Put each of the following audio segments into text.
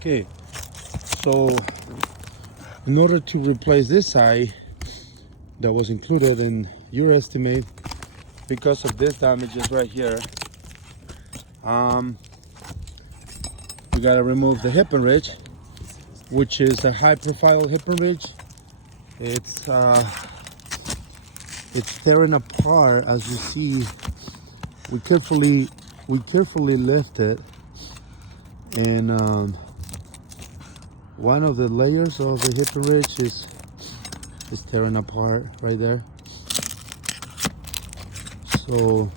Okay, so in order to replace this eye that was included in your estimate because of this damages right here, we gotta remove the hip and ridge, which is a high profile hip and ridge. It's tearing apart. As you see, we carefully lift it, and one of the layers of the hip and ridge is tearing apart right there. So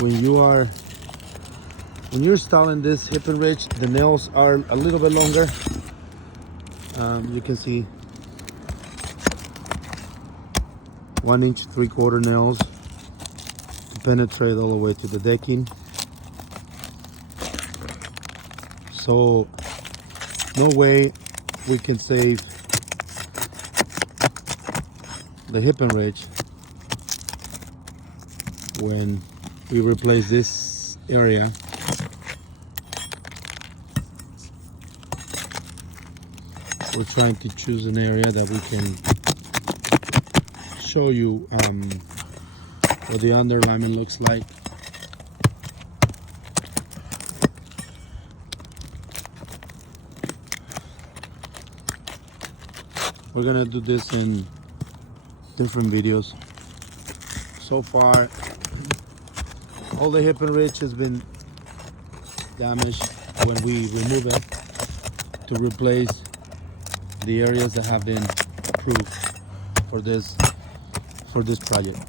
when you're installing this hip and ridge, the nails are a little bit longer. You can see 1 inch 3/4 nails to penetrate all the way to the decking. So no way we can save the hip and ridge when we replace this area. We're trying to choose an area that we can show you what the underlayment looks like. We're gonna do this in different videos. So far, all the hip and ridge has been damaged when we remove it to replace the areas that have been approved for this project.